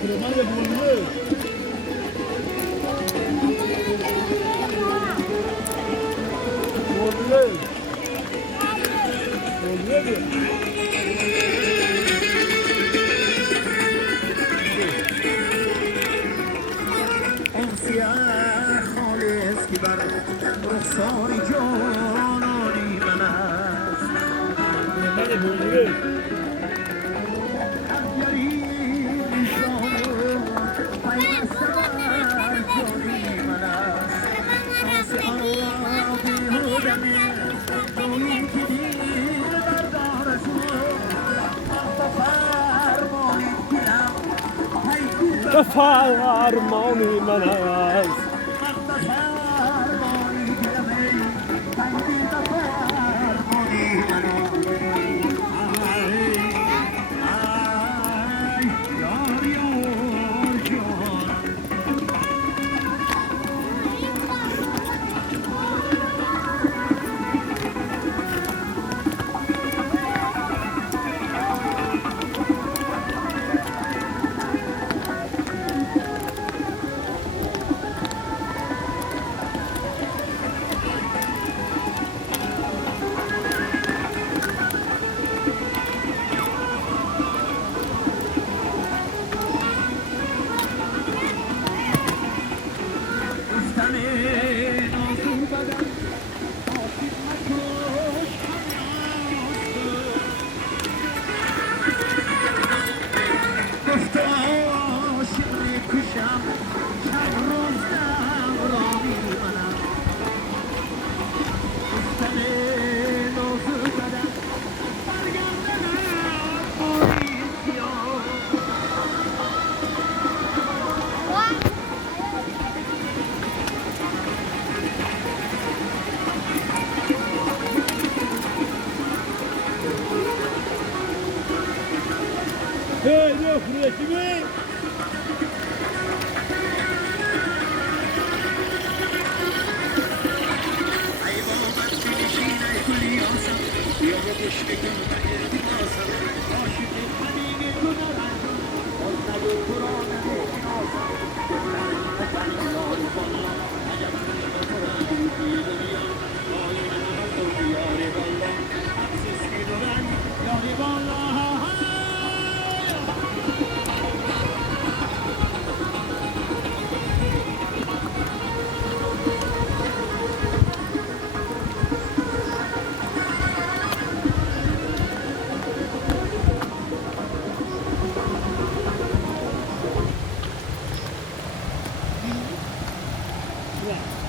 Cremada bulundu. Bulundu. Bulundu. سیاه خالص که بر رخسار جانانی من است همگری نشان پیوسته بر جانی من است آس آب هدم روی که دیر بردار از او بفرمانی کنم به فرمانی من است Hey, yok buraya kimi? Yeah.